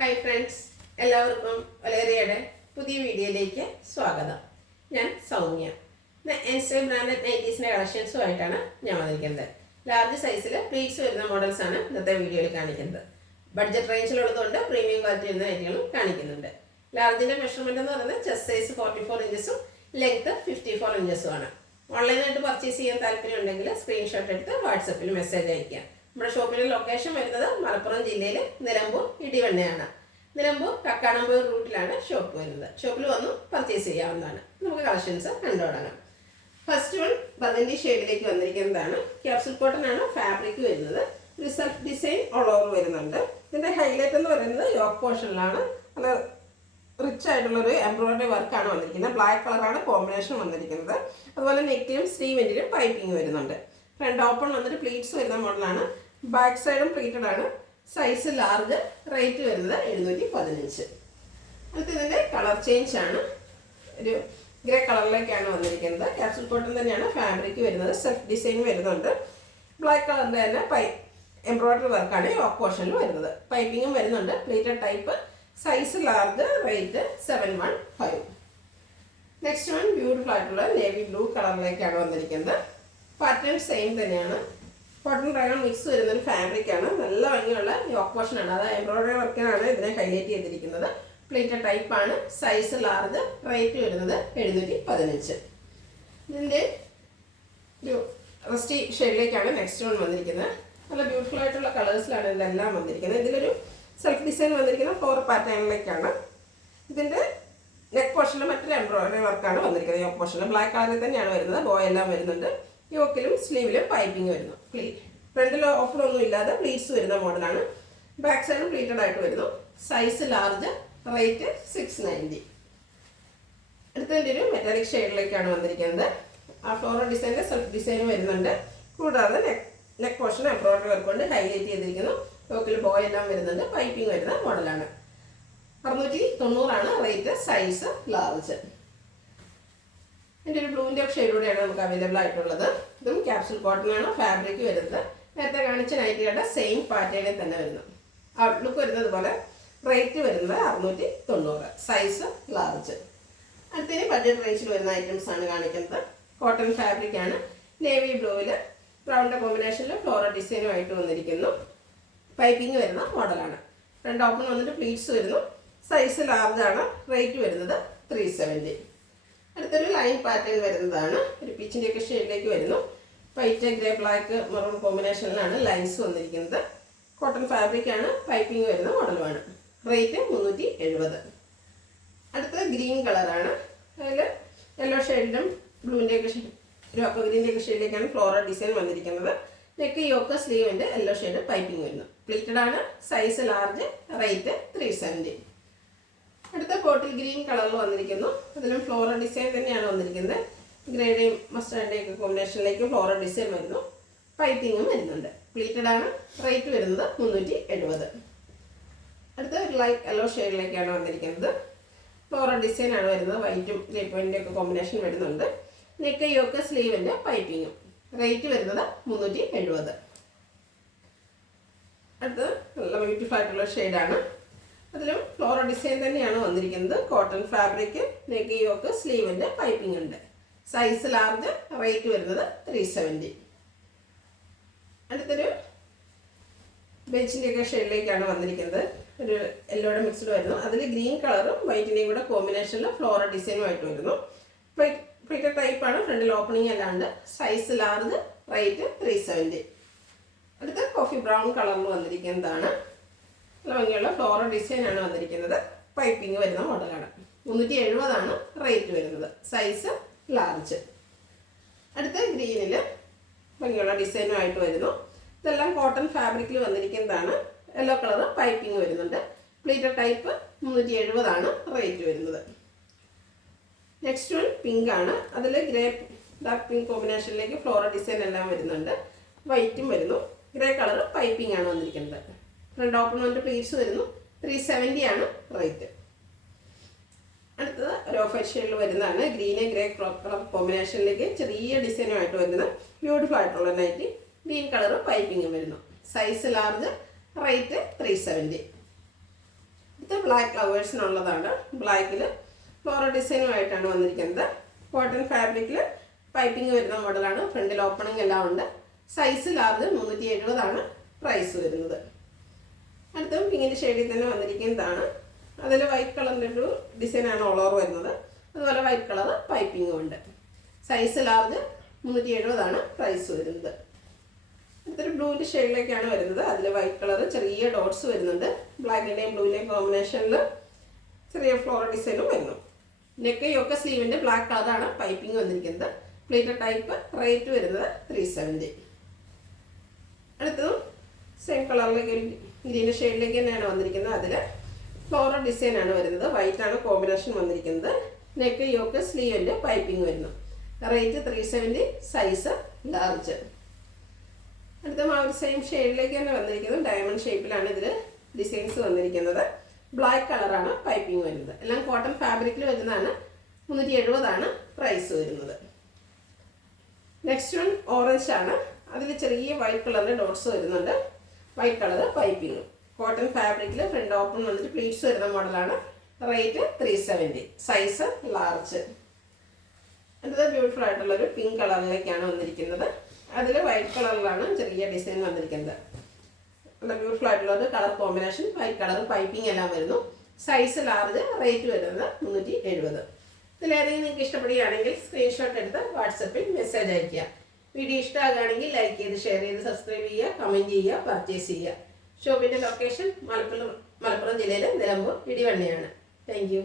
Hi friends, എല്ലാവർക്കും വലേറിയയുടെ പുതിയ വീഡിയോയിലേക്ക് സ്വാഗതം. ഞാൻ സൗമ്യ. എൻസ്റ്റൈൽ ബ്രാൻഡഡ് നൈറ്റീസിൻ്റെ കളക്ഷൻസുമായിട്ടാണ് ഞാൻ വന്നിരിക്കുന്നത്. ലാർജ് സൈസിൽ പ്ലീറ്റ്സ് വരുന്ന മോഡൽസാണ് ഇന്നത്തെ വീഡിയോയിൽ കാണിക്കുന്നത്. ബഡ്ജറ്റ് റേഞ്ചിലുള്ളതുകൊണ്ട് പ്രീമിയം ക്വാളിറ്റി വരുന്ന നൈറ്റികളും കാണിക്കുന്നുണ്ട്. ലാർജിൻ്റെ മെഷർമെൻറ്റ് എന്ന് പറയുന്നത് ചെസ്റ്റ് സൈസ് 44 ഇഞ്ചസും ലെങ്ത്ത് 54 ഇഞ്ചസും ആണ്. ഓൺലൈനായിട്ട് പർച്ചേസ് ചെയ്യാൻ താല്പര്യമുണ്ടെങ്കിൽ സ്ക്രീൻഷോട്ട് എടുത്ത് വാട്സപ്പിൽ മെസ്സേജ് അയയ്ക്കാം. നമ്മുടെ ഷോപ്പിൻ്റെ ലൊക്കേഷൻ വരുന്നത് മലപ്പുറം ജില്ലയിൽ നിലമ്പൂർ ഇടിവണ്ണയാണ്. നിലമ്പൂർ കക്കാടംപൊയിൽ റൂട്ടിലാണ് ഷോപ്പ് വരുന്നത്. ഷോപ്പിൽ വന്ന് പർച്ചേസ് ചെയ്യാവുന്നതാണ്. നമുക്ക് കളക്ഷൻസ് കണ്ടു തുടങ്ങാം. ഫസ്റ്റ് വൺ ബർഗൻഡി ഷെയ്ഡിലേക്ക് വന്നിരിക്കുന്നതാണ്. ക്യാപ്സൂൾ കോട്ടൺ ആണ് ഫാബ്രിക് വരുന്നത്. ഒരു സെൽഫ് ഡിസൈൻ ഓൾ ഓവർ വരുന്നുണ്ട്. ഇതിൻ്റെ ഹൈലൈറ്റ് എന്ന് പറയുന്നത് യോക്ക് പോർഷനിലാണ്. നല്ല റിച്ച് ആയിട്ടുള്ളൊരു എംബ്രോയിഡറി വർക്കാണ് വന്നിരിക്കുന്നത്. ബ്ലാക്ക് കളറാണ് കോമ്പിനേഷൻ വന്നിരിക്കുന്നത്. അതുപോലെ നെക്കിലും സ്ലീവെൻറ്റിലും പൈപ്പിംഗ് വരുന്നുണ്ട്. ഫ്രണ്ട് ഓപ്പൺ വന്നിട്ട് പ്ലീറ്റ്സ് വരുന്ന മോഡലാണ്. ബാക്ക് സൈഡും പ്ലീറ്റഡ് ആണ്. Size large. റേറ്റ് വരുന്നത് 715. അടുത്ത് ഇതിൻ്റെ കളർ ചേഞ്ച് ആണ്. ഒരു ഗ്രേ കളറിലേക്കാണ് വന്നിരിക്കുന്നത്. ക്യാപ്സൂൾ കോട്ടൺ തന്നെയാണ് ഫാബ്രിക് വരുന്നത്. സെൽഫ് ഡിസൈൻ വരുന്നുണ്ട്. ബ്ലാക്ക് കളറിൻ്റെ തന്നെ എംബ്രോയിഡറി വർക്കാണ് യോക്ക് പോർഷനിൽ വരുന്നത്. പൈപ്പിങ്ങും വരുന്നുണ്ട്. Pleated type. Size large. Rate 715. Next one beautiful ആയിട്ടുള്ള നേവി ബ്ലൂ കളറിലേക്കാണ് വന്നിരിക്കുന്നത്. പാറ്റേൺ സെയിം തന്നെയാണ്. കോട്ടൺ റയോൺ മിക്സ് വരുന്നൊരു ഫാബ്രിക്കാണ്. നല്ല ഭംഗിയുള്ള യോക്ക് പോർഷനാണ്. അത് എംബ്രോയിഡറി വർക്കിനാണ് ഇതിനെ ഹൈലൈറ്റ് ചെയ്തിരിക്കുന്നത്. പ്ലേറ്റഡ് ടൈപ്പാണ്. Size large. റേറ്റ് വരുന്നത് 715. ഇതിൻ്റെ ഒരു റസ്റ്റി ഷെയ്ഡിലേക്കാണ് നെക്സ്റ്റ് വൺ വന്നിരിക്കുന്നത്. നല്ല ബ്യൂട്ടിഫുൾ ആയിട്ടുള്ള കളേഴ്സിലാണ് ഇതെല്ലാം വന്നിരിക്കുന്നത്. ഇതിലൊരു സെൽഫ് ഡിസൈൻ വന്നിരിക്കുന്ന ഫ്ലോർ പാറ്റേണിലേക്കാണ്. ഇതിൻ്റെ നെക്ക് പോർഷനിൽ മറ്റൊരു എംബ്രോയിഡറി വർക്കാണ് വന്നിരിക്കുന്നത്. യോക്ക് പോർഷനിൽ ബ്ലാക്ക് കളറിൽ തന്നെയാണ് വരുന്നത്. ബോയെല്ലാം വരുന്നുണ്ട്. യോക്കിലും സ്ലീവിലും പൈപ്പിംഗ് വരുന്നു. ഫ്രണ്ടിൽ ഓഫറൊന്നും ഇല്ലാതെ പ്ലീറ്റ്സ് വരുന്ന മോഡലാണ്. ബാക്ക് സൈഡും പ്ലീറ്റഡ് ആയിട്ട് വരുന്നു. Size large. റേറ്റ് 690. അടുത്തതിൻ്റെ ഒരു മെറ്റാലിക് ഷെയ്ഡിലേക്കാണ് വന്നിരിക്കുന്നത്. ആ ഫ്ലോറൽ ഡിസൈനിൻ്റെ സെൽഫ് ഡിസൈൻ വരുന്നുണ്ട്. കൂടാതെ നെക്ക് പോർഷൻ എംബ്രോയിഡറി വർക്ക് കൊണ്ട് ഹൈലൈറ്റ് ചെയ്തിരിക്കുന്നു. യോക്കിൽ ബോയെല്ലാം വരുന്നുണ്ട്. പൈപ്പിംഗ് വരുന്ന മോഡലാണ്. 690 റേറ്റ്. Size large. ഇതിൻ്റെ ഒരു ബ്ലൂവിൻ്റെ ഷെയ്ഡിലൂടെയാണ് നമുക്ക് അവൈലബിൾ ആയിട്ടുള്ളത്. ഇതും ക്യാപ്സൂൾ കോട്ടൺ ആണ് ഫാബ്രിക് വരുന്നത്. നേരത്തെ കാണിച്ച നൈറ്റിയുടെ സെയിം പാറ്റേണിൽ തന്നെ വരുന്നു. ഔട്ട്ലുക്ക് വരുന്നത് പോലെ. റേറ്റ് വരുന്നത് 690. Size large. അടുത്തതിന് ബഡ്ജറ്റ് റേഞ്ചിൽ വരുന്ന ഐറ്റംസ് ആണ് കാണിക്കുന്നത്. കോട്ടൺ ഫാബ്രിക് ആണ്. നേവി ബ്ലൂവിൽ ബ്രൗണിൻ്റെ കോമ്പിനേഷനിൽ ഫ്ലോറൽ ഡിസൈനുമായിട്ട് വന്നിരിക്കുന്നു. പൈപ്പിംഗ് വരുന്ന മോഡലാണ്. ഫ്രണ്ട് ഓപ്പൺ വന്നിട്ട് പ്ലീറ്റ്സ് വരുന്നു. സൈസ് ലാർജ് ആണ്. റേറ്റ് വരുന്നത് 370. അടുത്തൊരു ലൈൻ പാറ്റേൺ വരുന്നതാണ്. ഒരു പീച്ചിൻ്റെയൊക്കെ ഷെയ്ഡിലേക്ക് വരുന്നു. വൈറ്റ്, ഗ്രേ, ബ്ലാക്ക്, മെറൂൺ കോമ്പിനേഷനിലാണ് ലൈൻസ് വന്നിരിക്കുന്നത്. കോട്ടൺ ഫാബ്രിക് ആണ്. പൈപ്പിംഗ് വരുന്ന മോഡലുമാണ്. റേറ്റ് 370. അടുത്ത ഗ്രീൻ കളറാണ്. അതിൽ യെല്ലോ ഷെയ്ഡിലും ബ്ലൂവിൻ്റെയൊക്കെ ഒരു അപ്പ ഗ്രീൻ്റെയൊക്കെ ഷെയ്ഡിലേക്കാണ് ഫ്ലോറൽ ഡിസൈൻ വന്നിരിക്കുന്നത്. നെക്ക് യോക്ക് സ്ലീവിൻ്റെ യെല്ലോ ഷെയ്ഡ് പൈപ്പിംഗ് വരുന്നു. പ്ലീറ്റഡ് ആണ്. Size large. റേറ്റ് 370. അടുത്ത ബോട്ടിൽ ഗ്രീൻ കളറിൽ വന്നിരിക്കുന്നു. അതിലും ഫ്ലോറൽ ഡിസൈൻ തന്നെയാണ് വന്നിരിക്കുന്നത്. ഗ്രേയുടെയും മസ്റ്റാർഡിൻ്റെയും ഒക്കെ കോമ്പിനേഷനിലേക്ക് ഫ്ലോറൽ ഡിസൈൻ വരുന്നു. പൈപ്പിങ്ങും വരുന്നുണ്ട്. പ്ലീറ്റഡ് ആണ്. റേറ്റ് വരുന്നത് 370. അടുത്ത ഒരു ലൈറ്റ് യെല്ലോ ഷെയ്ഡിലേക്കാണ് വന്നിരിക്കുന്നത്. ഫ്ലോറൽ ഡിസൈൻ ആണ് വരുന്നത്. വൈറ്റും ഗ്രേ പോയിൻ്റിൻ്റെ ഒക്കെ കോമ്പിനേഷൻ വരുന്നുണ്ട്. നെക്ക് യോക്ക് സ്ലീവിൻ്റെ പൈപ്പിങ്ങും. റേറ്റ് വരുന്നത് 370. അടുത്ത് നല്ല ബ്യൂട്ടിഫുൾ ആയിട്ടുള്ള ഷെയ്ഡാണ്. അതിലും ഫ്ലോറൽ ഡിസൈൻ തന്നെയാണ് വന്നിരിക്കുന്നത്. Cotton fabric. നെക്ക് യോക്ക് സ്ലീവിൻ്റെ പൈപ്പിംഗ് ഉണ്ട്. Size large. റേറ്റ് വരുന്നത് 370. അടുത്തൊരു ബെച്ചിൻ്റെയൊക്കെ ഷെയ്ഡിലേക്കാണ് വന്നിരിക്കുന്നത്. ഒരു യെല്ലോയുടെ മിക്സ്ഡ് വരുന്നു. അതിൽ ഗ്രീൻ കളറും വൈറ്റിൻ്റെയും കൂടെ കോമ്പിനേഷനിൽ ഫ്ലോറൽ ഡിസൈനുമായിട്ട് വരുന്നു. പ്ലീറ്റഡ് ടൈപ്പാണ്. ഫ്രണ്ടിൽ ഓപ്പണിംഗ് അല്ലാണ്ട്. Size large. റേറ്റ് 370. അടുത്ത കോഫി ബ്രൗൺ കളറിൽ വന്നിരിക്കുന്നതാണ്. നല്ല ഭംഗിയുള്ള ഫ്ലോറൽ ഡിസൈനാണ് വന്നിരിക്കുന്നത്. പൈപ്പിംഗ് വരുന്ന മോഡലാണ്. 370 റേറ്റ് വരുന്നത്. Size large. അടുത്ത ഗ്രീനിൽ ഭംഗിയുള്ള ഡിസൈനുമായിട്ട് വരുന്നു. ഇതെല്ലാം കോട്ടൺ ഫാബ്രിക്കിൽ വന്നിരിക്കുന്നതാണ്. യെല്ലോ കളർ പൈപ്പിംഗ് വരുന്നുണ്ട്. Pleated type. 370 റേറ്റ് വരുന്നത്. നെക്സ്റ്റ് വൺ പിങ്ക് ആണ്. അതിൽ ഗ്രേ ഡാർക്ക് പിങ്ക് കോമ്പിനേഷനിലേക്ക് ഫ്ലോറൽ ഡിസൈൻ എല്ലാം വരുന്നുണ്ട്. വൈറ്റും വരുന്നു. ഗ്രേ കളർ പൈപ്പിംഗ് ആണ് വന്നിരിക്കുന്നത്. ഫ്രണ്ട് ഓപ്പൺ വന്നിട്ട് പ്ലീറ്റ്സ് വരുന്നു. 370 റേറ്റ്. അടുത്തത് ഒരു ഓഫ് വൈറ്റ് ഷെയ്ഡിൽ വരുന്നതാണ്. ഗ്രീന് ഗ്രേ കളർ കോമ്പിനേഷനിലേക്ക് ചെറിയ ഡിസൈനുമായിട്ട് വരുന്നത്. ബ്യൂട്ടിഫുൾ ആയിട്ടുള്ള നൈറ്റി. ഗ്രീൻ കളർ പൈപ്പിംഗും വരുന്നു. Size large. റേറ്റ് 370. ബ്ലാക്ക് ലവേഴ്സിനുള്ളതാണ്. ബ്ലാക്കിൽ ഫ്ലോറൽ ഡിസൈനുമായിട്ടാണ് വന്നിരിക്കുന്നത്. കോട്ടൺ ഫാബ്രിക്കിൽ പൈപ്പിംഗ് വരുന്ന മോഡലാണ്. ഫ്രണ്ടിൽ ഓപ്പണിംഗ് എല്ലാം ഉണ്ട്. സൈസ് ലാർജ് 370 പ്രൈസ് വരുന്നത്. അടുത്തും പിങ്കിൻ്റെ ഷെയ്ഡിൽ തന്നെ വന്നിരിക്കുന്നതാണ്. അതിൽ വൈറ്റ് കളറിൻ്റെ ഒരു ഡിസൈനാണ് ഓൾ ഓവർ വരുന്നത്. അതുപോലെ വൈറ്റ് കളർ പൈപ്പിങ്ങും ഉണ്ട്. സൈസ് ലാർജ് 370 പ്രൈസ് വരുന്നത്. അടുത്തൊരു ബ്ലൂവിൻ്റെ ഷെയ്ഡിലേക്കാണ് വരുന്നത്. അതിൽ വൈറ്റ് കളർ ചെറിയ ഡോട്ട്സ് വരുന്നുണ്ട്. ബ്ലാക്കിൻ്റെയും ബ്ലൂവിൻ്റെയും കോമ്പിനേഷനിൽ ചെറിയ ഫ്ലോറൽ ഡിസൈനും വരുന്നു. നെക്ക് യോക്ക സ്ലീവിൻ്റെ ബ്ലാക്ക് കളറാണ് പൈപ്പിംഗ് വന്നിരിക്കുന്നത്. Plated type. റേറ്റ് വരുന്നത് 370. അടുത്തതും സെയിം കളറിലേക്ക് ഒരു ഗ്രീൻ ഷെയ്ഡിലേക്ക് തന്നെയാണ് വന്നിരിക്കുന്നത്. അതിൽ ഫ്ലോറൽ ഡിസൈനാണ് വരുന്നത്. വൈറ്റാണ് കോമ്പിനേഷൻ വന്നിരിക്കുന്നത്. നെക്ക് യോക്ക് സ്ലീവിൻ്റെ പൈപ്പിംഗ് വരുന്നു. റേറ്റ് 370. Size large. അടുത്ത ആ ഒരു സെയിം ഷെയ്ഡിലേക്ക് തന്നെ വന്നിരിക്കുന്നത്. ഡയമണ്ട് ഷേപ്പിലാണ് ഇതിൽ ഡിസൈൻസ് വന്നിരിക്കുന്നത്. ബ്ലാക്ക് കളറാണ് പൈപ്പിംഗ് വരുന്നത്. എല്ലാം കോട്ടൺ ഫാബ്രിക്കിൽ വരുന്നതാണ്. 370 പ്രൈസ് വരുന്നത്. നെക്സ്റ്റ് വൺ ഓറഞ്ച് ആണ്. അതിൽ ചെറിയ വൈറ്റ് കളറിൻ്റെ ഡോട്ട്സ് വരുന്നുണ്ട്. White colour piping. കോട്ടൺ ഫാബ്രിക്കിൽ ഫ്രണ്ട് ഓപ്പൺ വന്നിട്ട് പ്ലീറ്റ്സ് വരുന്ന മോഡലാണ്. റേറ്റ് 370. Size large. അടുത്തത് ബ്യൂട്ടിഫുൾ ആയിട്ടുള്ളൊരു പിങ്ക് കളറിലേക്കാണ് വന്നിരിക്കുന്നത്. അതിൽ വൈറ്റ് കളറിലാണ് ചെറിയ ഡിസൈൻ വന്നിരിക്കുന്നത്. നല്ല ബ്യൂട്ടിഫുൾ ആയിട്ടുള്ളൊരു colour combination. White colour piping എല്ലാം വരുന്നു. Size large. റേറ്റ് വരുന്നത് 370. ഇതിലേതെങ്കിലും നിങ്ങൾക്ക് ഇഷ്ടപ്പെടുകയാണെങ്കിൽ സ്ക്രീൻഷോട്ട് എടുത്ത് വാട്സപ്പിൽ മെസ്സേജ് അയയ്ക്കുക. വീഡിയോ ഇഷ്ടമാകുകയാണെങ്കിൽ ലൈക്ക് ചെയ്ത് ഷെയർ ചെയ്ത് സബ്സ്ക്രൈബ് ചെയ്യുക, കമൻറ്റ് ചെയ്യുക, പർച്ചേസ് ചെയ്യുക. ഷോപ്പിൻ്റെ ലൊക്കേഷൻ മലപ്പുറം ജില്ലയിലെ നിലമ്പൂർ ഇടിവണ്ണയാണ്. Thank you.